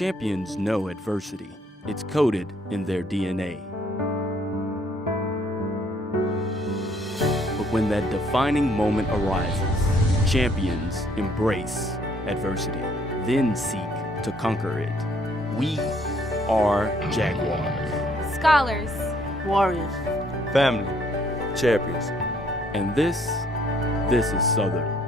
Champions know adversity. It's coded in their DNA. But when that defining moment arises, champions embrace adversity, then seek to conquer it. We are Jaguars. Scholars. Warriors. Family. Champions. And this is Southern.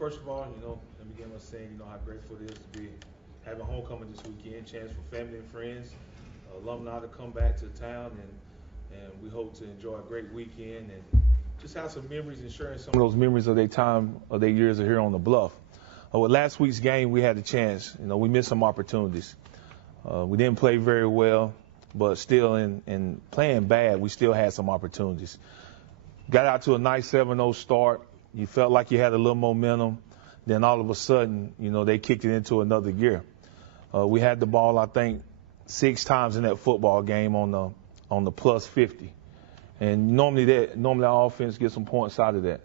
First of all, let me begin by saying, how grateful it is to be having homecoming this weekend, chance for family and friends, alumni to come back to town, and we hope to enjoy a great weekend and just have some memories and sharing some of those memories of their time, of their years here on the Bluff. With last week's game, we had a chance. We missed some opportunities. We didn't play very well, but still in playing bad, we still had some opportunities. Got out to a nice 7-0 start. You felt like you had a little momentum. Then all of a sudden, they kicked it into another gear. We had the ball, I think, 6 times in that football game on the plus 50. And normally our offense gets some points out of that.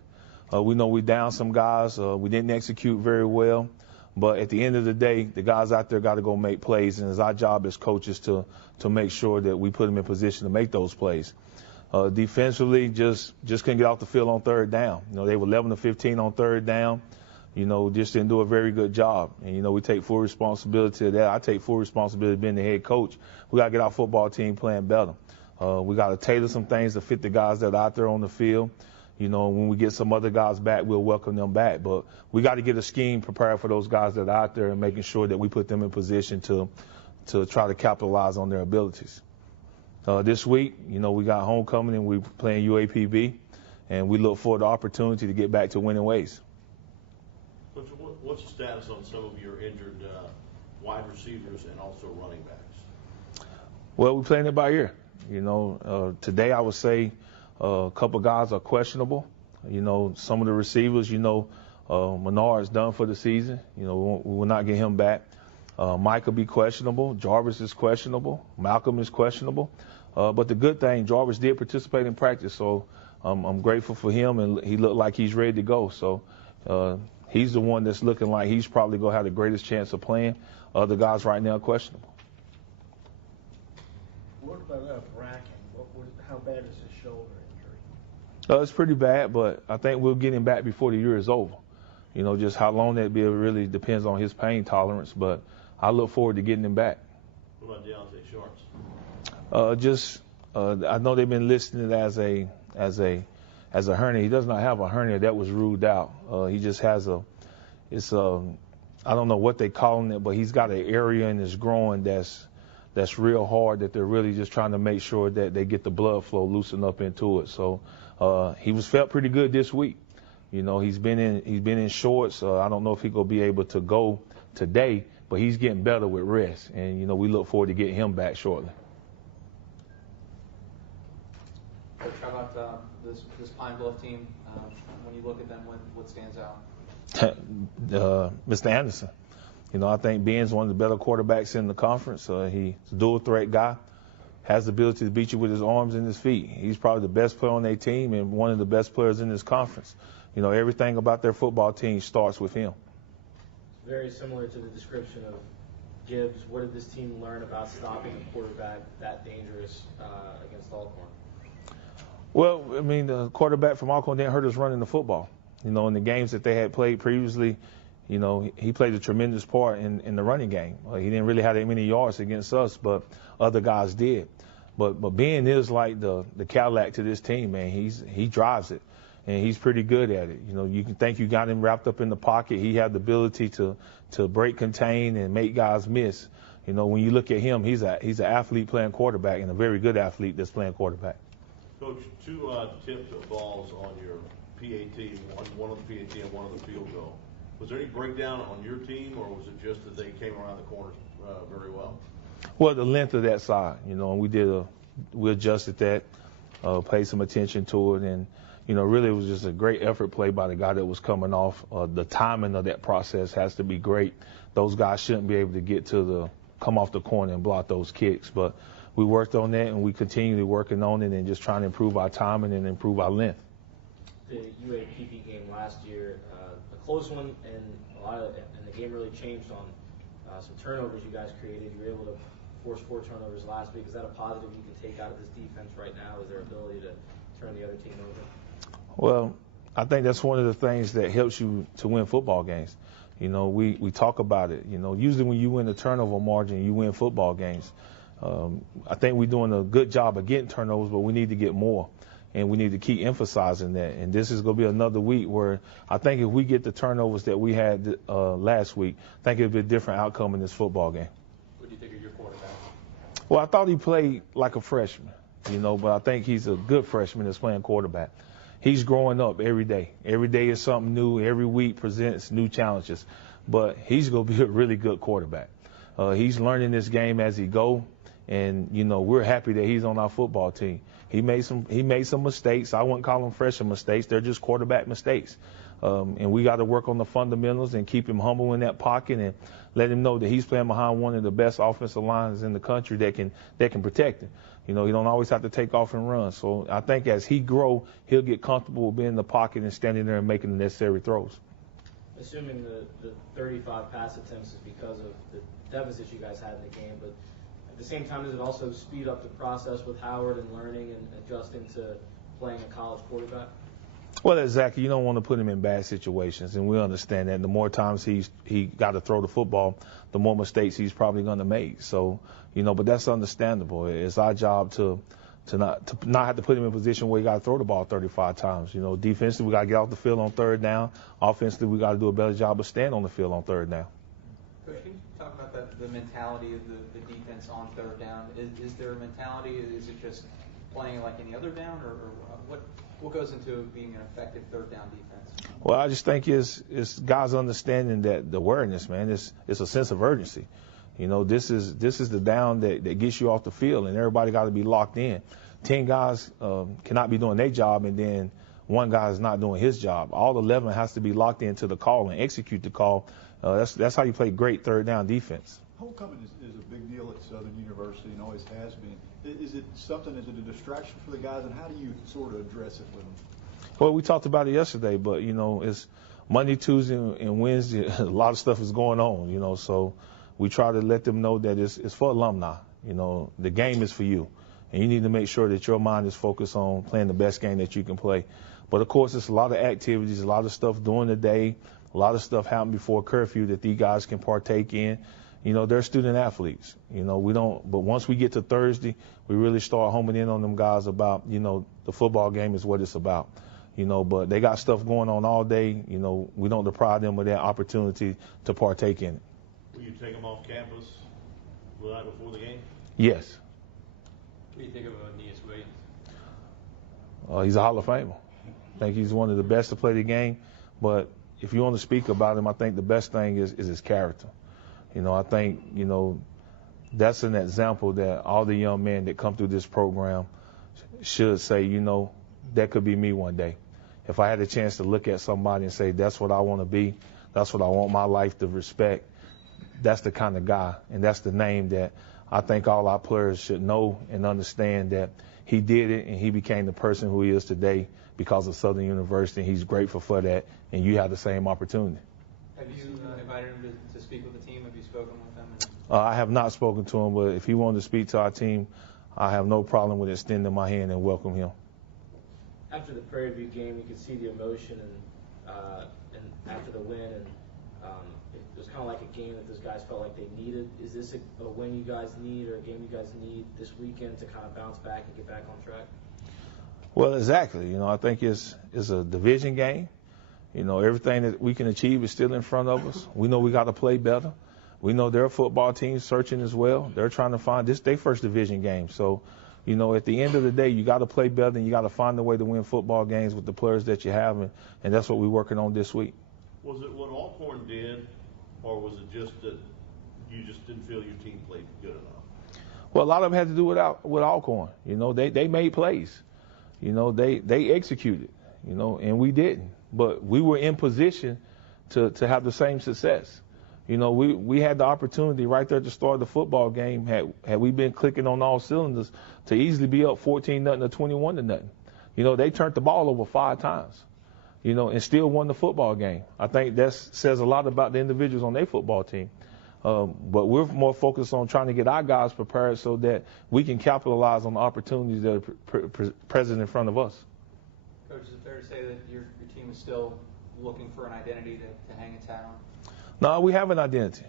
We know we down some guys. We didn't execute very well. But at the end of the day, the guys out there got to go make plays. And it's our job as coaches to make sure that we put them in position to make those plays. Defensively, just couldn't get off the field on third down. They were 11 to 15 on third down. Just didn't do a very good job. And, we take full responsibility of that. I take full responsibility of being the head coach. We got to get our football team playing better. We got to tailor some things to fit the guys that are out there on the field. When we get some other guys back, we'll welcome them back. But we got to get a scheme prepared for those guys that are out there and making sure that we put them in position to try to capitalize on their abilities. This week, we got homecoming and we're playing UAPB, and we look forward to the opportunity to get back to winning ways. Coach, what's the status on some of your injured wide receivers and also running backs? Well, we're playing it by ear. Today I would say a couple guys are questionable. Some of the receivers, Menard's done for the season. We will not get him back. Mike will be questionable. Jarvis is questionable. Malcolm is questionable. But the good thing, Jarvis did participate in practice, so I'm grateful for him, and he looked like he's ready to go. So he's the one that's looking like he's probably going to have the greatest chance of playing. Other guys right now are questionable. What about Bracken? How bad is his shoulder injury? It's pretty bad, but I think we'll get him back before the year is over. Just how long that be really depends on his pain tolerance, but I look forward to getting him back. What about Deontay Shorts? I know they've been listing it as a hernia. He does not have a hernia. That was ruled out. He just has I don't know what they calling it, but he's got an area in his groin that's real hard that they're really just trying to make sure that they get the blood flow loosened up into it. So he felt pretty good this week. He's been in shorts. I don't know if he's gonna be able to go today, but he's getting better with rest, and we look forward to getting him back shortly. Coach, how about this Pine Bluff team? When you look at them, what stands out? Mr. Anderson. I think Ben's one of the better quarterbacks in the conference. He's a dual threat guy, has the ability to beat you with his arms and his feet. He's probably the best player on their team and one of the best players in this conference. Everything about their football team starts with him. Very similar to the description of Gibbs. What did this team learn about stopping a quarterback that dangerous against Alcorn? Well, the quarterback from Alcorn didn't hurt us running the football. In the games that they had played previously, he played a tremendous part in the running game. He didn't really have that many yards against us, but other guys did. But Ben is like the Cadillac to this team, man. He drives it, and he's pretty good at it. You can think you got him wrapped up in the pocket. He had the ability to break, contain, and make guys miss. When you look at him, he's an athlete playing quarterback and a very good athlete that's playing quarterback. Coach, 2 tipped balls on your PAT, one on the PAT and one on the field goal. Was there any breakdown on your team, or was it just that they came around the corners very well? Well, the length of that side, and we adjusted that, paid some attention to it, and really it was just a great effort play by the guy that was coming off. The timing of that process has to be great. Those guys shouldn't be able to come off the corner and block those kicks. But we worked on that, and we continually working on it and just trying to improve our timing and improve our length. The UAPB game last year, a close one, and the game really changed on some turnovers you guys created. You were able to force 4 turnovers last week. Is that a positive you can take out of this defense right now? Is their ability to turn the other team over? Well, I think that's one of the things that helps you to win football games. We talk about it. Usually when you win the turnover margin, you win football games. I think we're doing a good job of getting turnovers, but we need to get more, and we need to keep emphasizing that. And this is going to be another week where I think if we get the turnovers that we had last week, I think it'll be a different outcome in this football game. What do you think of your quarterback? Well, I thought he played like a freshman, but I think he's a good freshman that's playing quarterback. He's growing up every day. Every day is something new. Every week presents new challenges. But he's going to be a really good quarterback. He's learning this game as he go, and we're happy that he's on our football team. He made some mistakes. I wouldn't call them freshman mistakes. They're just quarterback mistakes. And we got to work on the fundamentals and keep him humble in that pocket and let him know that he's playing behind one of the best offensive lines in the country that can protect him. You don't always have to take off and run. So I think as he grow, he'll get comfortable being in the pocket and standing there and making the necessary throws. Assuming the 35 pass attempts is because of the deficits you guys had in the game, but at the same time, does it also speed up the process with Howard and learning and adjusting to playing a college quarterback? Well, exactly. You don't want to put him in bad situations, and we understand that. The more times he got to throw the football, the more mistakes he's probably going to make. So, but that's understandable. It's our job to not have to put him in a position where he got to throw the ball 35 times. Defensively, we got to get off the field on 3rd down. Offensively, we got to do a better job of staying on the field on 3rd down. Coach, can you talk about the mentality of the defense on 3rd down? Is there a mentality? Is it just playing like any other down, or what goes into being an effective 3rd down defense? Well, I just think it's guys understanding that the awareness, man, it's a sense of urgency. This is the down that gets you off the field, and everybody got to be locked in. 10 guys cannot be doing their job, and then one guy is not doing his job. All 11 has to be locked into the call and execute the call. That's how you play great 3rd down defense. Homecoming is a big deal at Southern University and always has been. Is it a distraction for the guys, and how do you sort of address it with them? Well, we talked about it yesterday, but, it's Monday, Tuesday, and Wednesday. A lot of stuff is going on, so we try to let them know that it's for alumni. The game is for you, and you need to make sure that your mind is focused on playing the best game that you can play. But, of course, it's a lot of activities, a lot of stuff during the day, a lot of stuff happening before curfew that these guys can partake in. They're student athletes. But once we get to Thursday, we really start homing in on them guys about, the football game is what it's about. But they got stuff going on all day. We don't deprive them of that opportunity to partake in it. Will you take them off campus right before the game? Yes. What do you think of Aeneas Williams? He's a Hall of Famer. I think he's one of the best to play the game. But if you want to speak about him, I think the best thing is his character. I think, that's an example that all the young men that come through this program should say, that could be me one day. If I had a chance to look at somebody and say, that's what I want to be, that's what I want my life to respect, that's the kind of guy, and that's the name that I think all our players should know and understand, that he did it and he became the person who he is today because of Southern University, and he's grateful for that, and you have the same opportunity. Have you invited him to speak with the team? Have you spoken with them? I have not spoken to him, but if he wanted to speak to our team, I have no problem with extending my hand and welcome him. After the Prairie View game, you could see the emotion and after the win, and it was kind of like a game that those guys felt like they needed. Is this a win you guys need, or a game you guys need this weekend to kind of bounce back and get back on track? Well, exactly. I think it's a division game. Everything that we can achieve is still in front of us. We know we got to play better. We know their football team searching as well. They're trying to find this their first division game. So, at the end of the day, you got to play better, and you got to find a way to win football games with the players that you have, and that's what we're working on this week. Was it what Alcorn did, or was it just that you just didn't feel your team played good enough? Well, a lot of it had to do with Alcorn. They made plays. They executed. and we didn't. But we were in position to have the same success. We had the opportunity right there at the start of the football game, had we been clicking on all cylinders, to easily be up 14-0 or 21-0. They turned the ball over 5 times, and still won the football game. I think that says a lot about the individuals on their football team. But we're more focused on trying to get our guys prepared so that we can capitalize on the opportunities that are present in front of us. Coach, is it fair to say that your team is still looking for an identity to hang its hat on? No, we have an identity.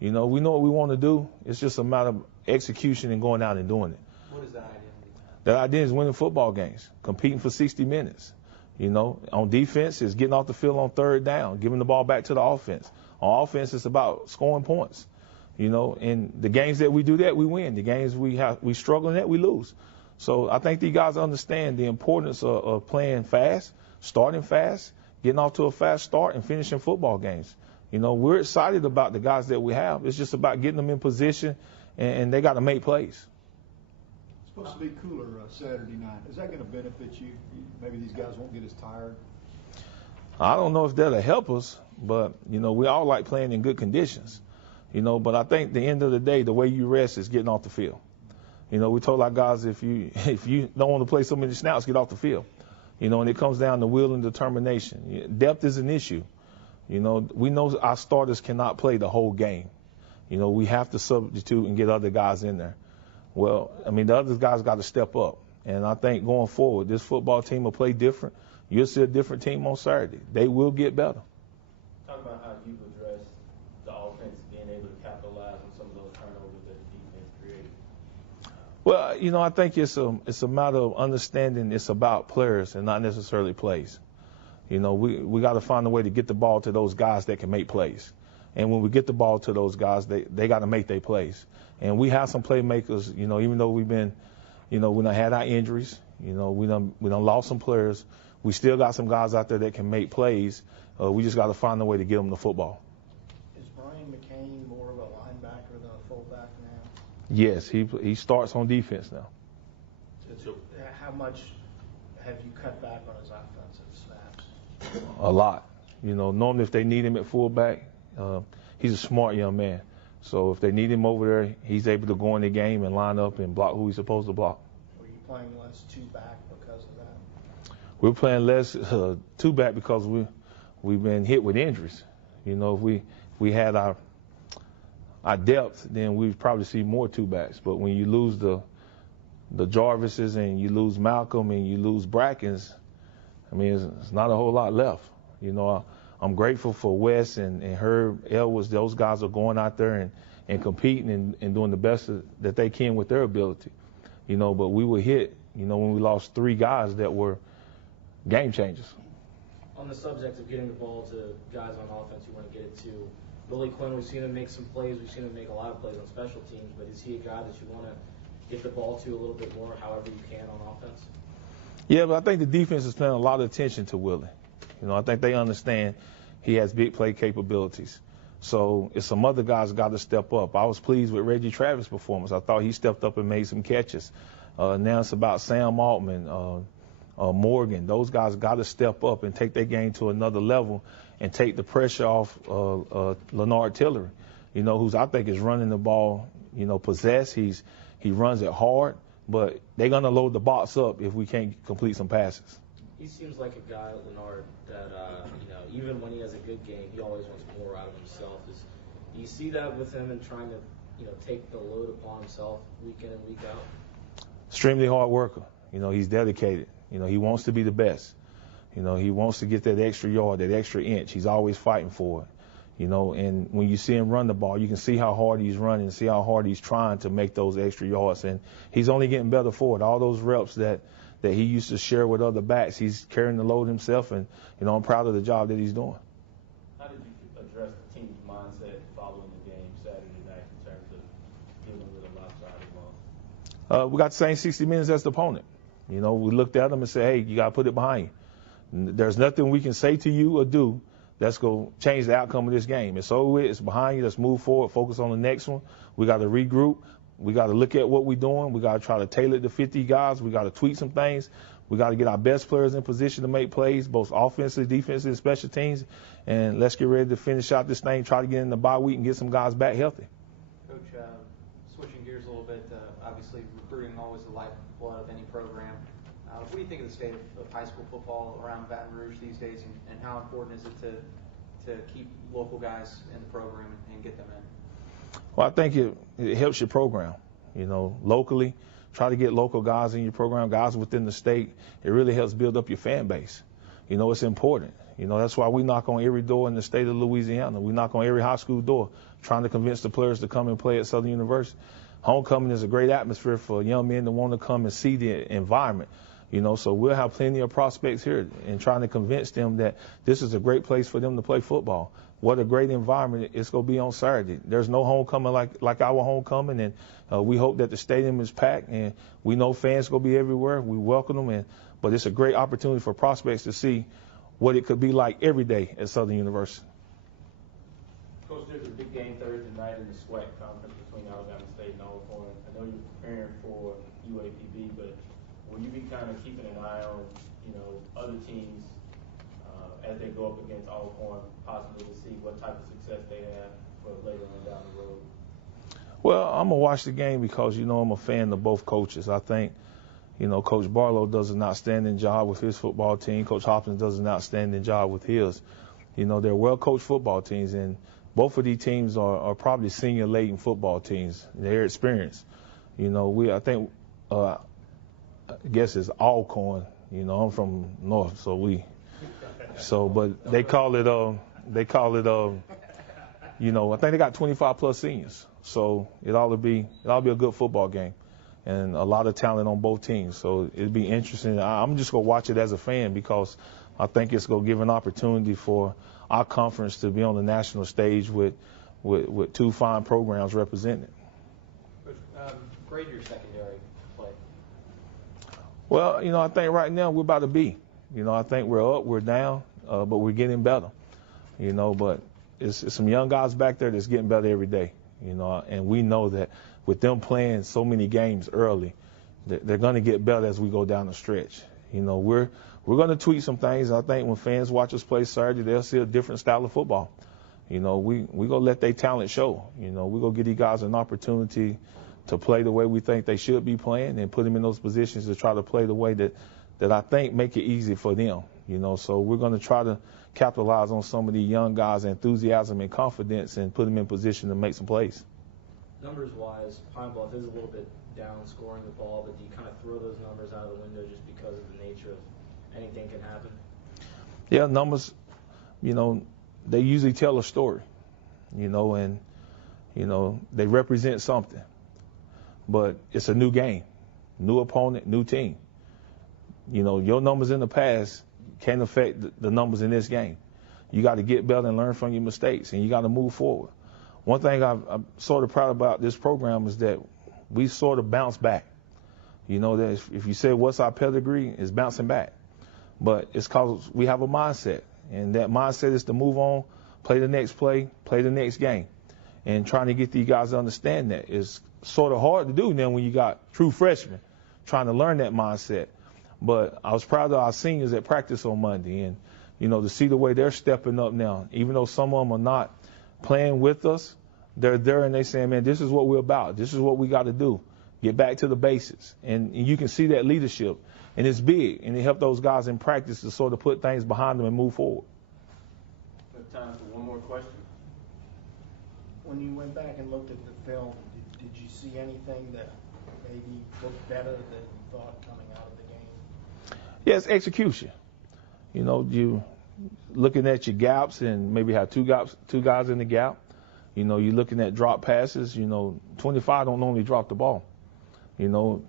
We know what we want to do. It's just a matter of execution and going out and doing it. What is that identity? That identity is winning football games, competing for 60 minutes. On defense, it's getting off the field on 3rd down, giving the ball back to the offense. On offense, it's about scoring points. And the games that we do that, we win. The games we struggle in that, we lose. So I think these guys understand the importance of playing fast, starting fast, getting off to a fast start, and finishing football games. We're excited about the guys that we have. It's just about getting them in position, and they got to make plays. It's supposed to be cooler Saturday night. Is that going to benefit you? Maybe these guys won't get as tired? I don't know if that'll help us, but, we all like playing in good conditions. But I think at the end of the day, the way you rest is getting off the field. We told our guys, if you don't want to play so many snaps, get off the field. And it comes down to will and determination. Depth is an issue. We know our starters cannot play the whole game. We have to substitute and get other guys in there. Well, the other guys got to step up. And I think going forward, this football team will play different. You'll see a different team on Saturday. They will get better. Talk about how you've addressed the offense being able to capitalize on some of those turnovers that the defense created. Well, I think it's a matter of understanding it's about players and not necessarily plays. We got to find a way to get the ball to those guys that can make plays. And when we get the ball to those guys, they got to make their plays. And we have some playmakers, even though we've been, we done had our injuries, we done lost some players. We still got some guys out there that can make plays. We just got to find a way to get them the football. Is Brian McCain more of a linebacker than a fullback now? Yes, he starts on defense now. So how much have you cut back on his offensive snaps? A lot. Normally if they need him at fullback, he's a smart young man. So if they need him over there, he's able to go in the game and line up and block who he's supposed to block. Were you playing less two-back because of that? We're playing less two-back because we've been hit with injuries. If we had our depth, then we'd probably see more two-backs. But when you lose the Jarvises and you lose Malcolm and you lose Brackens, it's not a whole lot left. I'm grateful for Wes and Herb Edwards. Those guys are going out there and competing and doing the best that they can with their ability. But we were hit, when we lost 3 guys that were game changers. On the subject of getting the ball to guys on offense you want to get it to, Willie Quinn, we've seen him make some plays. We've seen him make a lot of plays on special teams. But is he a guy that you want to get the ball to a little bit more, however you can on offense? Yeah, but I think the defense is paying a lot of attention to Willie. I think they understand he has big play capabilities. So if some other guys got to step up. I was pleased with Reggie Travis' performance. I thought he stepped up and made some catches. Now it's about Sam Altman, Morgan. Those guys got to step up and take their game to another level and take the pressure off Leonard Tillery, who's I think is running the ball, possessed. He runs it hard, but they're going to load the box up if we can't complete some passes. He seems like a guy, Leonard, that even when he has a good game, he always wants more out of himself. Do you see that with him and trying to take the load upon himself week in and week out? Extremely hard worker. He's dedicated. He wants to be the best. He wants to get that extra yard, that extra inch. He's always fighting for it. And when you see him run the ball, you can see how hard he's running, see how hard he's trying to make those extra yards. And he's only getting better for it. All those reps that he used to share with other backs, he's carrying the load himself. And, I'm proud of the job that he's doing. How did you address the team's mindset following the game Saturday night in terms of dealing with a lopsided loss? We got the same 60 minutes as the opponent. We looked at them and said, hey, you got to put it behind you. There's nothing we can say to you or do that's going to change the outcome of this game. It's over with. It's behind you. Let's move forward, focus on the next one. We got to regroup. We got to look at what we're doing. We got to try to tailor it to 50 guys. We got to tweak some things. We got to get our best players in position to make plays, both offensive, defensive, and special teams. And let's get ready to finish out this thing, try to get in the bye week and get some guys back healthy. Coach, switching gears a little bit, obviously recruiting always the lifeblood of any program. What do you think of the state of high school football around Baton Rouge these days, and how important is it to keep local guys in the program and get them in? Well, I think it helps your program, locally. Try to get local guys in your program, guys within the state. It really helps build up your fan base. It's important. That's why we knock on every door in the state of Louisiana. We knock on every high school door, trying to convince the players to come and play at Southern University. Homecoming is a great atmosphere for young men to want to come and see the environment. So we'll have plenty of prospects here and trying to convince them that this is a great place for them to play football. What a great environment it's going to be on Saturday. There's no homecoming like our homecoming, and we hope that the stadium is packed, and we know fans going to be everywhere. We welcome them, but it's a great opportunity for prospects to see what it could be like every day at Southern University. Coach, there's a big game Thursday night in the SWAC conference between Alabama State and Alcorn. I know you're preparing for UAPB, but will you be kind of keeping an eye on, other teams as they go up against Alcorn, possibly to see what type of success they have for later on down the road? Well, I'm going to watch the game because, I'm a fan of both coaches. I think, Coach Barlow does an outstanding job with his football team. Coach Hopkins does an outstanding job with his. They're well-coached football teams, and both of these teams are probably senior-laden football teams. They're experienced. I guess it's Alcorn. I'm from North, but they call it, I think they got 25 plus seniors. So it ought to be a good football game and a lot of talent on both teams. So it'd be interesting. I'm just going to watch it as a fan because I think it's going to give an opportunity for our conference to be on the national stage with two fine programs represented. Grade your secondary play. Well, I think right now we're about to be. I think we're up, we're down, but we're getting better. But it's some young guys back there that's getting better every day. And we know that with them playing so many games early, they're going to get better as we go down the stretch. We're going to tweak some things. I think when fans watch us play Saturday, they'll see a different style of football. We going to let their talent show. We're going to give these guys an opportunity to play the way we think they should be playing and put them in those positions to try to play the way that I think make it easy for them. So we're going to try to capitalize on some of the young guys' enthusiasm and confidence and put them in position to make some plays. Numbers-wise, Pine Bluff is a little bit down scoring the ball, but do you kind of throw those numbers out of the window just because of the nature of anything can happen? Yeah, numbers, they usually tell a story, and, they represent something. But it's a new game, new opponent, new team. Your numbers in the past can't affect the numbers in this game. You got to get better and learn from your mistakes, and you got to move forward. One thing I'm sort of proud about this program is that we sort of bounce back. That if you say what's our pedigree, it's bouncing back. But it's because we have a mindset, and that mindset is to move on, play the next play, play the next game. And trying to get these guys to understand that is sort of hard to do now when you got true freshmen trying to learn that mindset. But I was proud of our seniors at practice on Monday, and, to see the way they're stepping up now, even though some of them are not playing with us, they're there and they saying, man, this is what we're about. This is what we got to do. Get back to the basics. And you can see that leadership, and it's big, and it helped those guys in practice to sort of put things behind them and move forward. We have time for one more question. When you went back and looked at the film, did you see anything that maybe looked better than you thought coming out of the game? Yes, execution. You looking at your gaps and maybe have two guys in the gap. You're looking at drop passes. 25 don't normally drop the ball. 2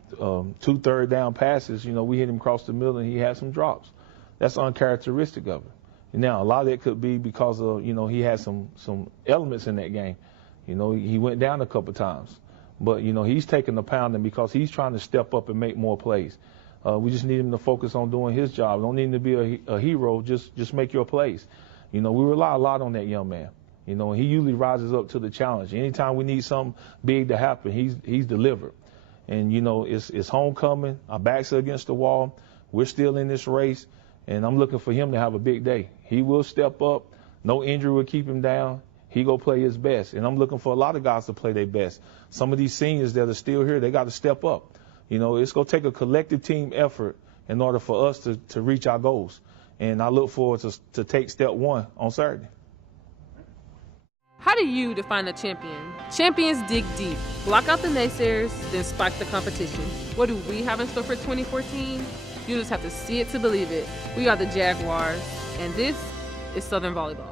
third-down passes. We hit him across the middle and he had some drops. That's uncharacteristic of him. Now, a lot of it could be because of, he had some elements in that game. He went down a couple times. But, he's taking the pounding because he's trying to step up and make more plays. We just need him to focus on doing his job. Don't need him to be a hero. Just make your plays. We rely a lot on that young man. He usually rises up to the challenge. Anytime we need something big to happen, he's delivered. And, it's homecoming. Our backs are against the wall. We're still in this race, and I'm looking for him to have a big day. He will step up. No injury will keep him down. He go play his best. And I'm looking for a lot of guys to play their best. Some of these seniors that are still here, they got to step up. You know, it's going to take a collective team effort in order for us to reach our goals. And I look forward to take step one on Saturday. How do you define a champion? Champions dig deep, block out the naysayers, then spike the competition. What do we have in store for 2014? You just have to see it to believe it. We are the Jaguars, and this is Southern Volleyball.